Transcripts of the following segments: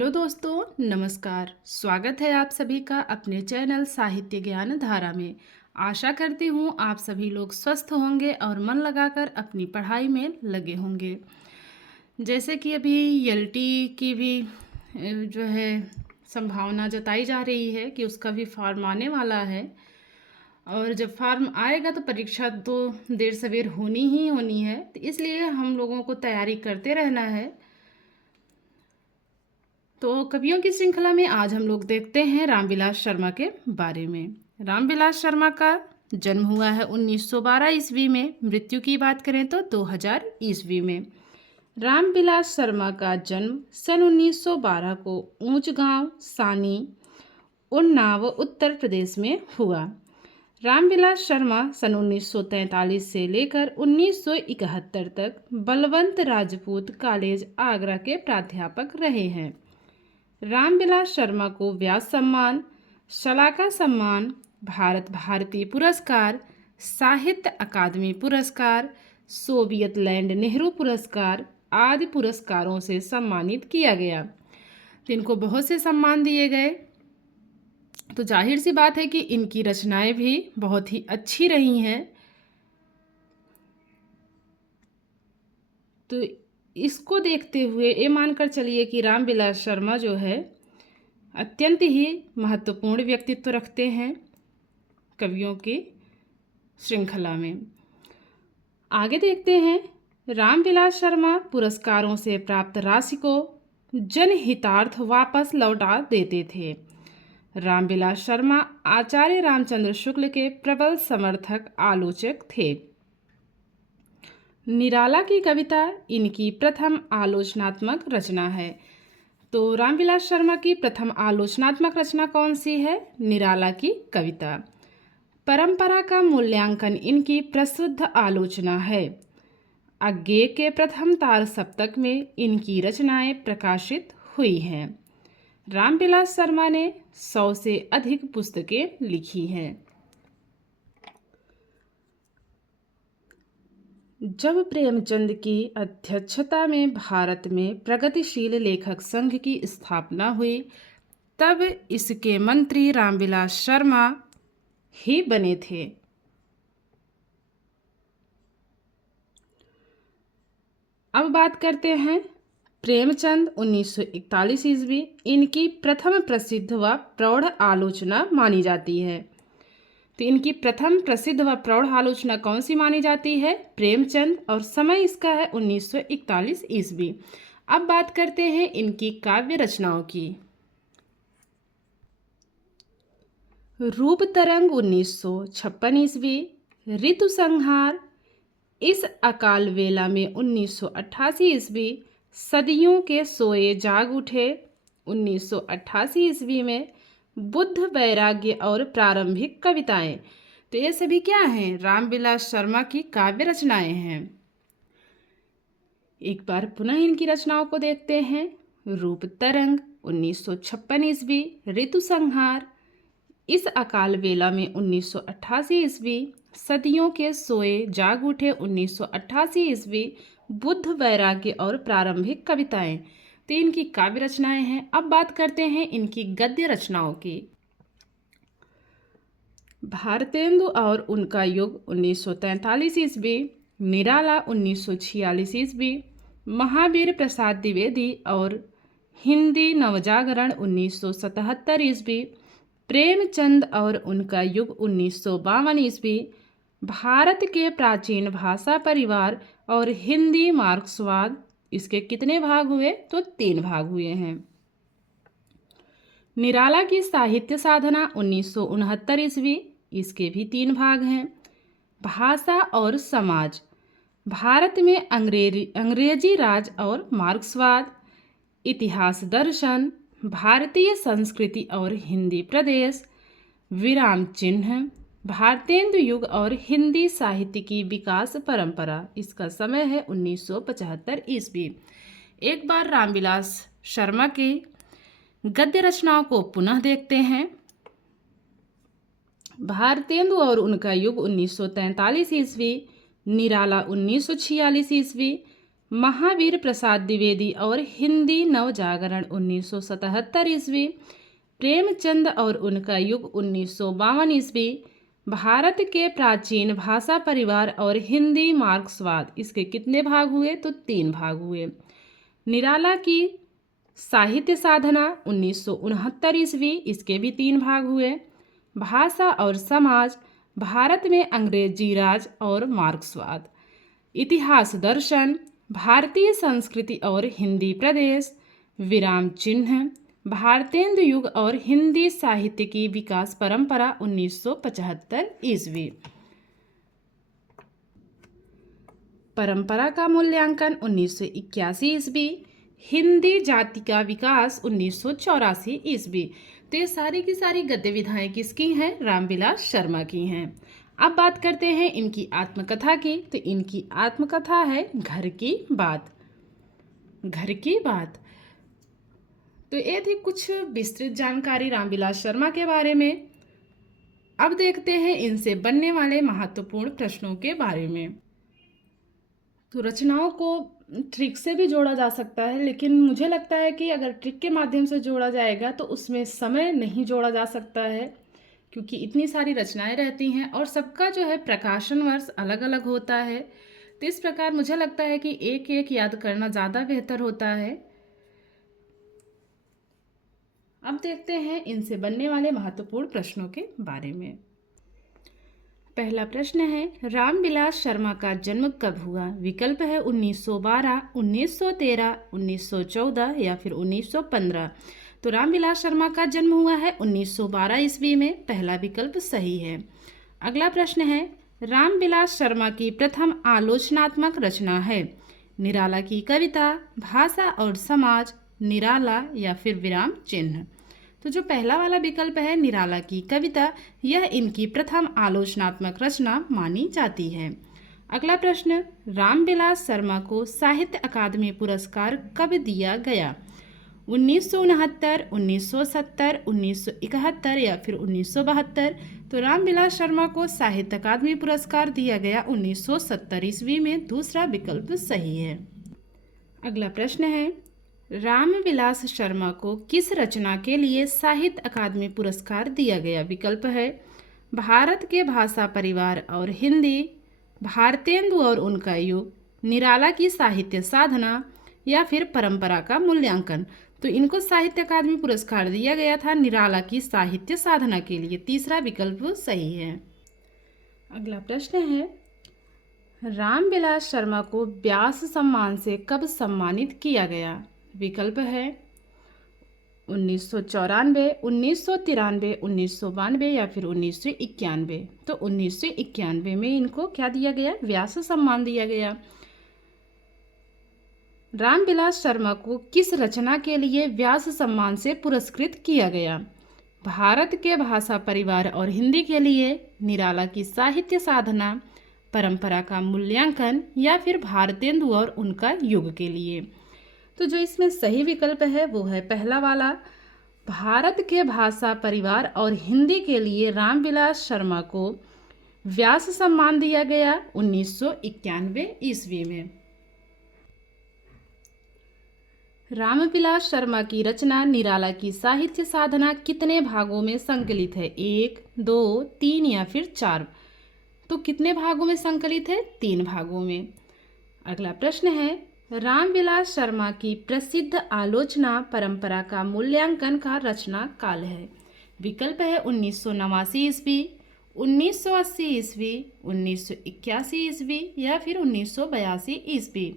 Hello दोस्तों, नमस्कार। स्वागत है आप सभी का अपने चैनल साहित्य ज्ञान धारा में। आशा करती हूँ आप सभी लोग स्वस्थ होंगे और मन लगाकर अपनी पढ़ाई में लगे होंगे। जैसे कि अभी एलटी की भी जो है संभावना जताई जा रही है कि उसका भी फॉर्म आने वाला है। और जब फॉर्म आएगा तो परीक्षा तो देर सवेर होनी ही होनी है, तो इसलिए हम लोगों को तैयारी करते रहना है। तो कवियों की श्रृंखला में आज हम लोग देखते हैं रामविलास शर्मा के बारे में। रामविलास शर्मा का जन्म हुआ है 1912 ईस्वी में। मृत्यु की बात करें तो 2000 ईस्वी में। रामविलास शर्मा का जन्म सन 1912 को ऊंच गांव सानी, उन्नाव, उत्तर प्रदेश में हुआ। रामविलास शर्मा सन 1943 से लेकर 1971 तक बलवंत राजपूत कॉलेज आगरा के प्राध्यापक रहे हैं। रामविलास शर्मा को व्यास सम्मान, शलाका सम्मान, भारत भारती पुरस्कार, साहित्य अकादमी पुरस्कार, सोवियत लैंड नेहरू पुरस्कार आदि पुरस्कारों से सम्मानित किया गया। तो इनको बहुत से सम्मान दिए गए। तो जाहिर सी बात है कि इनकी रचनाएं भी बहुत ही अच्छी रही हैं। तो इसको देखते हुए ये मानकर चलिए कि रामविलास शर्मा जो है अत्यंत ही महत्वपूर्ण व्यक्तित्व रखते हैं कवियों की श्रृंखला में। आगे देखते हैं। रामविलास शर्मा पुरस्कारों से प्राप्त राशि को जनहितार्थ वापस लौटा देते थे। रामविलास शर्मा आचार्य रामचंद्र शुक्ल के प्रबल समर्थक आलोचक थे। निराला की कविता इनकी प्रथम आलोचनात्मक रचना है। तो रामविलास शर्मा की प्रथम आलोचनात्मक रचना कौन सी है? निराला की कविता। परंपरा का मूल्यांकन इनकी प्रसिद्ध आलोचना है। अज्ञेय के प्रथम तार सप्तक में इनकी रचनाएं प्रकाशित हुई हैं। रामविलास शर्मा ने 100 से अधिक पुस्तकें लिखी हैं। जब प्रेमचंद की अध्यक्षता में भारत में प्रगतिशील लेखक संघ की स्थापना हुई, तब इसके मंत्री रामविलास शर्मा ही बने थे। अब बात करते हैं प्रेमचंद 1941 ईस्वी। इनकी प्रथम प्रसिद्ध व प्रौढ़ आलोचना मानी जाती है। तो इनकी प्रथम प्रसिद्ध व प्रौढ़ आलोचना कौन सी मानी जाती है? प्रेमचंद, और समय इसका है 1941 ईस्वी। अब बात करते हैं इनकी काव्य रचनाओं की। रूप तरंग 1956 ईस्वी, ऋतु संहार इस अकाल वेला में 1988 ईस्वी, सदियों के सोए जाग उठे 1988 ईस्वी में, बुद्ध वैराग्य और प्रारंभिक कविताएं। तो ये सभी क्या हैं? रामविलास शर्मा की काव्य रचनाएं हैं। एक बार पुनः इनकी रचनाओं को देखते हैं। रूप तरंग 1956 ईस्वी, ऋतु संहार इस अकाल वेला में 1988 ईस्वी, सदियों के सोए जाग उठे 1988 ईस्वी, बुद्ध वैराग्य और प्रारंभिक कविताएं। तो इनकी काव्य रचनाएं हैं। अब बात करते हैं इनकी गद्य रचनाओं की। भारतेंदु और उनका युग 1943 ईस्वी, निराला 1946 ईस्वी, महावीर प्रसाद द्विवेदी और हिंदी नवजागरण 1977 ईस्वी, प्रेमचंद और उनका युग 1952 ईस्वी, भारत के प्राचीन भाषा परिवार और हिंदी मार्क्सवाद। इसके कितने भाग हुए? तो 3 भाग हुए हैं। निराला की साहित्य साधना 1969 ईस्वी, इसके भी 3 भाग हैं। भाषा और समाज, भारत में अंग्रेजी राज और मार्क्सवाद, इतिहास दर्शन, भारतीय संस्कृति और हिंदी प्रदेश, विराम चिन्ह, भारतेंदु युग और हिंदी साहित्य की विकास परंपरा। इसका समय है 1975 ईस्वी। एक बार रामविलास शर्मा की गद्य रचनाओं को पुनः देखते हैं। भारतेंदु और उनका युग 1943 ईस्वी, निराला 1946 ईस्वी, महावीर प्रसाद द्विवेदी और हिंदी नवजागरण 1977 ईस्वी, प्रेमचंद और उनका युग 1952 ईस्वी, भारत के प्राचीन भाषा परिवार और हिंदी मार्क्सवाद, इसके कितने भाग हुए? तो 3 भाग हुए। निराला की साहित्य साधना 1969 ईस्वी, इसके भी 3 भाग हुए। भाषा और समाज, भारत में अंग्रेजी राज और मार्क्सवाद। इतिहास दर्शन, भारतीय संस्कृति और हिंदी प्रदेश। विराम चिन्ह, भारतेंदु युग और हिंदी साहित्य की विकास परंपरा 1975 ईस्वी। परंपरा का मूल्यांकन 1981 ईस्वी। हिंदी जाति का विकास 1984 ईस्वी। तो ये सारी की सारी गद्य विधाएं किसकी हैं? रामविलास शर्मा की हैं। अब बात करते हैं इनकी आत्मकथा की। तो इनकी आत्मकथा है घर की बात। घर की बात। तो ये थी कुछ विस्तृत जानकारी रामविलास शर्मा के बारे में। अब देखते हैं इनसे बनने वाले महत्वपूर्ण प्रश्नों के बारे में। तो रचनाओं को ट्रिक से भी जोड़ा जा सकता है, लेकिन मुझे लगता है कि अगर ट्रिक के माध्यम से जोड़ा जाएगा तो उसमें समय नहीं जोड़ा जा सकता है, क्योंकि इतनी सारी रचनाएं रहती हैं और सबका जो है प्रकाशन वर्ष अलग अलग होता है। तो इस प्रकार मुझे लगता है कि एक एक याद करना ज़्यादा बेहतर होता है। अब देखते हैं इनसे बनने वाले महत्वपूर्ण प्रश्नों के बारे में। पहला प्रश्न है, रामविलास शर्मा का जन्म कब हुआ? विकल्प है 1912, 1913, 1914 या फिर 1915। तो रामविलास शर्मा का जन्म हुआ है 1912 ईस्वी में। पहला विकल्प सही है। अगला प्रश्न है, रामविलास शर्मा की प्रथम आलोचनात्मक रचना है? निराला की कविता, भाषा और समाज, निराला या फिर विराम चिन्ह। तो जो पहला वाला विकल्प है निराला की कविता, यह इनकी प्रथम आलोचनात्मक रचना मानी जाती है। अगला प्रश्न, रामविलास शर्मा को साहित्य अकादमी पुरस्कार कब दिया गया? 1969, 1970, 1971 या फिर 1972। तो रामविलास शर्मा को साहित्य अकादमी पुरस्कार दिया गया 1970 ईस्वी में। दूसरा विकल्प सही है। अगला प्रश्न है, रामविलास शर्मा को किस रचना के लिए साहित्य अकादमी पुरस्कार दिया गया? विकल्प है भारत के भाषा परिवार और हिंदी, भारतेंदु और उनका युग, निराला की साहित्य साधना या फिर परंपरा का मूल्यांकन। तो इनको साहित्य अकादमी पुरस्कार दिया गया था निराला की साहित्य साधना के लिए। तीसरा विकल्प सही है। अगला प्रश्न है, रामविलास शर्मा को व्यास सम्मान से कब सम्मानित किया गया? विकल्प है 1994, 1993, 1992 या फिर 1991। तो 1991 में इनको क्या दिया गया? व्यास सम्मान दिया गया। रामविलास शर्मा को किस रचना के लिए व्यास सम्मान से पुरस्कृत किया गया? भारत के भाषा परिवार और हिंदी के लिए, निराला की साहित्य साधना, परंपरा का मूल्यांकन या फिर भारतेंदु और उनका युग के लिए। तो जो इसमें सही विकल्प है वो है पहला वाला, भारत के भाषा परिवार और हिंदी के लिए रामविलास शर्मा को व्यास सम्मान दिया गया 1991 ईस्वी में। रामविलास शर्मा की रचना निराला की साहित्य साधना कितने भागों में संकलित है? 1, 2, 3 या फिर 4। तो कितने भागों में संकलित है? 3 भागों में। अगला प्रश्न है, रामविलास शर्मा की प्रसिद्ध आलोचना परंपरा का मूल्यांकन का रचना काल है? विकल्प है 1989 ईस्वी, 1980 ईस्वी, 1981 ईस्वी या फिर 1982 ईस्वी।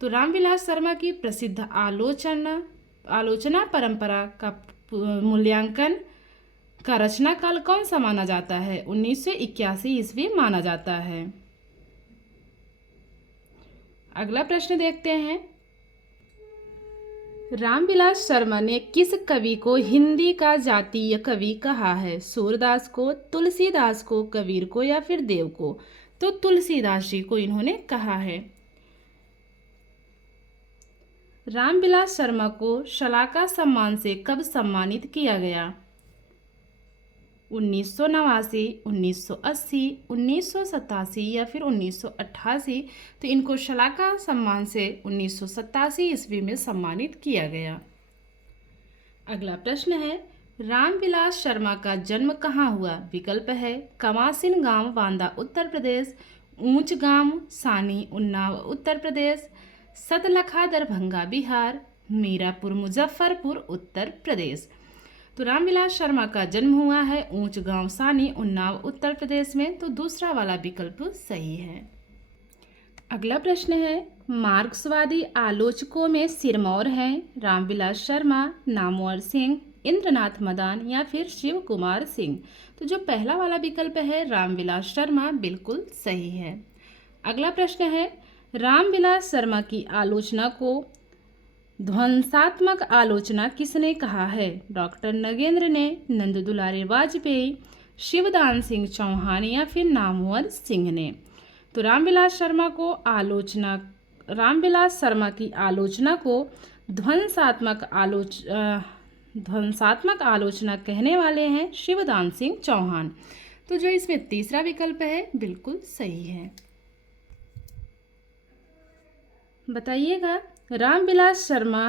तो रामविलास शर्मा की प्रसिद्ध आलोचना परंपरा का मूल्यांकन का रचना काल कौन सा माना जाता है? 1981 ईस्वी माना जाता है। अगला प्रश्न देखते हैं, रामविलास शर्मा ने किस कवि को हिंदी का जातीय कवि कहा है? सूरदास को, तुलसीदास को, कबीर को या फिर देव को? तो तुलसीदास जी को इन्होंने कहा है। रामविलास शर्मा को शलाका सम्मान से कब सम्मानित किया गया? 1989, 1980, 1987 या फिर 1988। तो इनको शलाका सम्मान से 1987 ईस्वी में सम्मानित किया गया। अगला प्रश्न है, रामविलास शर्मा का जन्म कहाँ हुआ? विकल्प है कमासिन गांव, बांदा, उत्तर प्रदेश; ऊंच गांव, सानी, उन्नाव, उत्तर प्रदेश; सतलखा, दरभंगा, बिहार; मीरापुर, मुजफ्फरपुर, उत्तर प्रदेश। तो रामविलास शर्मा का जन्म हुआ है ऊंच गांव, सानी, उन्नाव, उत्तर प्रदेश में। तो दूसरा वाला विकल्प सही है। अगला प्रश्न है, मार्क्सवादी आलोचकों में सिरमौर हैं रामविलास शर्मा, नामवर सिंह, इंद्रनाथ मदान या फिर शिव कुमार सिंह। तो जो पहला वाला विकल्प है रामविलास शर्मा, बिल्कुल सही है। अगला प्रश्न है, रामविलास शर्मा की आलोचना को ध्वंसात्मक आलोचना किसने कहा है? डॉक्टर नगेंद्र ने, नंद दुलारे वाजपेयी, शिवदान सिंह चौहान या फिर नामवर सिंह ने। तो रामविलास शर्मा की आलोचना को ध्वंसात्मक आलोचना कहने वाले हैं शिवदान सिंह चौहान। तो जो इसमें तीसरा विकल्प है बिल्कुल सही है। बताइएगा, रामविलास शर्मा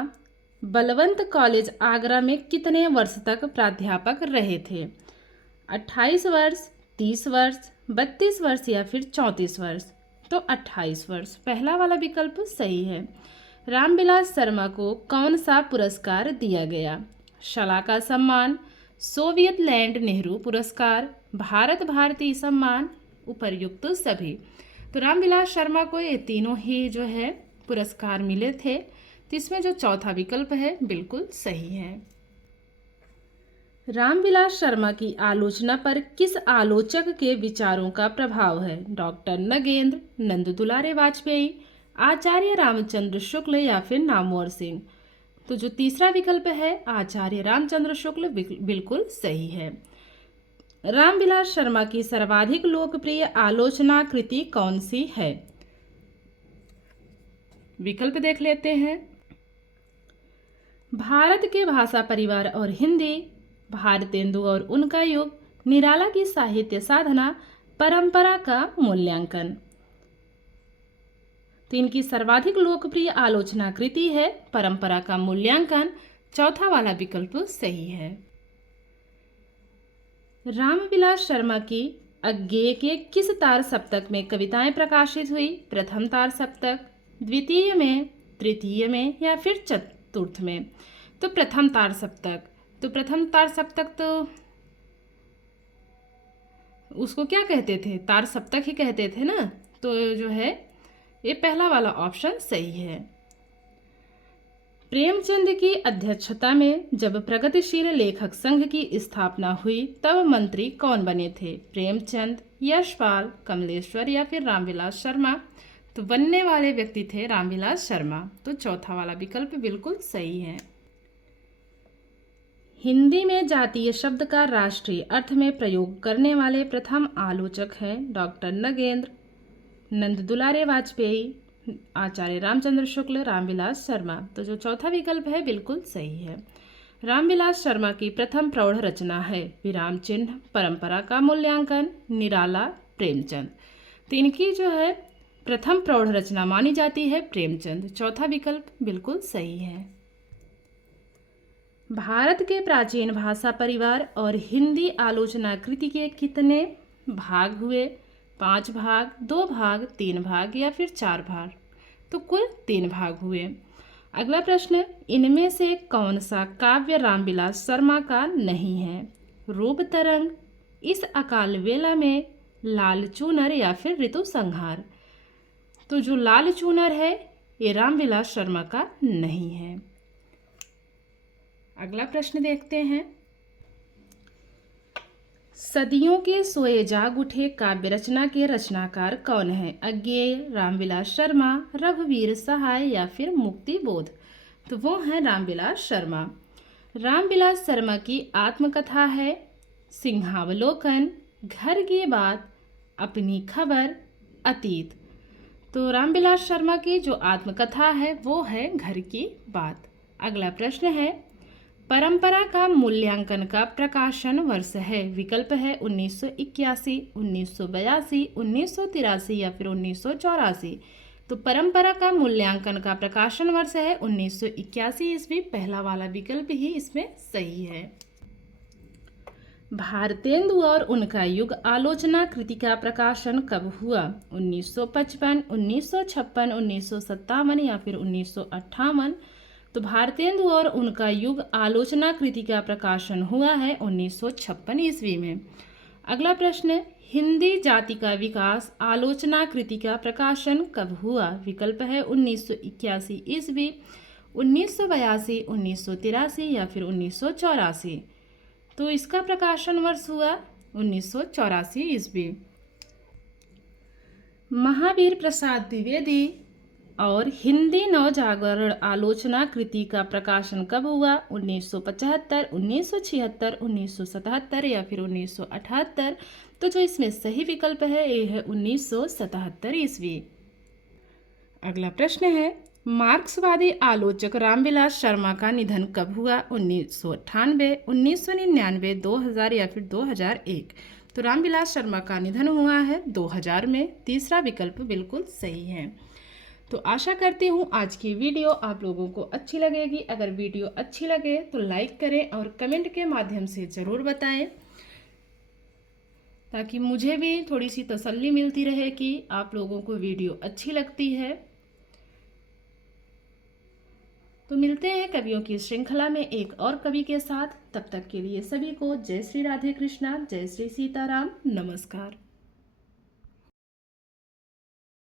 बलवंत कॉलेज आगरा में कितने वर्ष तक प्राध्यापक रहे थे? 28 वर्ष, 30 वर्ष, 32 वर्ष या फिर 34 वर्ष? तो 28 वर्ष, पहला वाला विकल्प सही है। रामविलास शर्मा को कौन सा पुरस्कार दिया गया? शलाका सम्मान, सोवियत लैंड नेहरू पुरस्कार, भारत भारती सम्मान, उपर्युक्त सभी। तो रामविलास शर्मा को ये तीनों ही जो है पुरस्कार मिले थे। तो इसमें जो चौथा विकल्प है बिल्कुल सही है। रामविलास शर्मा की आलोचना पर किस आलोचक के विचारों का प्रभाव है? डॉक्टर नगेंद्र, नंद दुलारे वाजपेयी, आचार्य रामचंद्र शुक्ल या फिर नामवर सिंह? तो जो तीसरा विकल्प है आचार्य रामचंद्र शुक्ल, बिल्कुल सही है। रामविलास शर्मा की सर्वाधिक लोकप्रिय आलोचना कृति कौन सी है? विकल्प देख लेते हैं। भारत के भाषा परिवार और हिंदी, भारतेंदु और उनका युग, निराला की साहित्य साधना, परंपरा का मूल्यांकन। तो इनकी सर्वाधिक लोकप्रिय आलोचना कृति है परंपरा का मूल्यांकन, चौथा वाला विकल्प सही है। रामविलास शर्मा की अज्ञेय के किस तार सप्तक में कविताएं प्रकाशित हुई? प्रथम तार सप्तक, द्वितीय में, तृतीय में या फिर चतुर्थ में? तो प्रथम तार सप्तक। तो प्रथम तार सप्तक तो उसको क्या कहते थे? तार सप्तक ही कहते थे ना। तो जो है ये पहला वाला ऑप्शन सही है। प्रेमचंद की अध्यक्षता में जब प्रगतिशील लेखक संघ की स्थापना हुई तब मंत्री कौन बने थे? प्रेमचंद, यशपाल, कमलेश्वर या फिर रामविलास शर्मा? तो बनने वाले व्यक्ति थे रामविलास शर्मा। तो चौथा वाला विकल्प बिल्कुल सही है। हिंदी में जातीय शब्द का राष्ट्रीय अर्थ में प्रयोग करने वाले प्रथम आलोचक हैं डॉक्टर नगेंद्र, नंद दुलारे वाजपेयी, आचार्य रामचंद्र शुक्ल, रामविलास शर्मा। तो जो चौथा विकल्प है बिल्कुल सही है। रामविलास शर्मा की प्रथम प्रौढ़ रचना है विराम चिन्ह, परंपरा का मूल्यांकन, निराला, प्रेमचंद। तो इनकी जो है प्रथम प्रौढ़ रचना मानी जाती है प्रेमचंद, चौथा विकल्प बिल्कुल सही है। भारत के प्राचीन भाषा परिवार और हिंदी आलोचना कृति के कितने भाग हुए? 5 भाग, 2 भाग, 3 भाग या फिर 4 भाग? तो कुल 3 भाग हुए। अगला प्रश्न, इनमें से कौन सा काव्य रामविलास शर्मा का नहीं है? रूप तरंग, इस अकाल वेला में, लाल चूनर या फिर ऋतु संहार? तो जो लाल चूनर है ये रामविलास शर्मा का नहीं है। अगला प्रश्न देखते हैं। सदियों के सोए जाग उठे काव्य रचना के रचनाकार कौन है? अज्ञेय, रामविलास शर्मा, रघुवीर सहाय या फिर मुक्ति बोध? तो वो है रामविलास शर्मा। रामविलास शर्मा की आत्मकथा है सिंहावलोकन, घर की बात, अपनी खबर, अतीत। तो रामविलास शर्मा की जो आत्मकथा है वो है घर की बात। अगला प्रश्न है, परंपरा का मूल्यांकन का प्रकाशन वर्ष है। विकल्प है 1981, 1982, 1983 या फिर 1984। तो परंपरा का मूल्यांकन का प्रकाशन वर्ष है 1981 ईस्वी। पहला वाला विकल्प ही इसमें सही है। भारतेंदु और उनका युग आलोचना कृति का प्रकाशन कब हुआ? 1955, 1956, 1957 या फिर 1958। तो भारतेंदु और उनका युग आलोचना कृति का प्रकाशन हुआ है 1956 ईस्वी में। अगला प्रश्न है, हिंदी जाति का विकास आलोचना कृति का प्रकाशन कब हुआ? विकल्प है 1981 ईस्वी, 1982, 1983 या फिर 1984। तो इसका प्रकाशन वर्ष हुआ 1984 ईस्वी। महावीर प्रसाद द्विवेदी और हिंदी नवजागरण आलोचना कृति का प्रकाशन कब हुआ? 1975, 1976, 1977 या फिर 1978। तो जो इसमें सही विकल्प है ये है 1977 ईस्वी। अगला प्रश्न है, मार्क्सवादी आलोचक रामविलास शर्मा का निधन कब हुआ? 1998, 1999, 2000 या फिर 2001। तो रामविलास शर्मा का निधन हुआ है 2000 में। तीसरा विकल्प बिल्कुल सही है। तो आशा करती हूँ आज की वीडियो आप लोगों को अच्छी लगेगी। अगर वीडियो अच्छी लगे तो लाइक करें और कमेंट के माध्यम से ज़रूर बताएं, ताकि मुझे भी थोड़ी सी तसल्ली मिलती रहे कि आप लोगों को वीडियो अच्छी लगती है। तो मिलते हैं कवियों की श्रृंखला में एक और कवि के साथ। तब तक के लिए सभी को जय श्री राधे कृष्णा, जय श्री सीताराम, नमस्कार।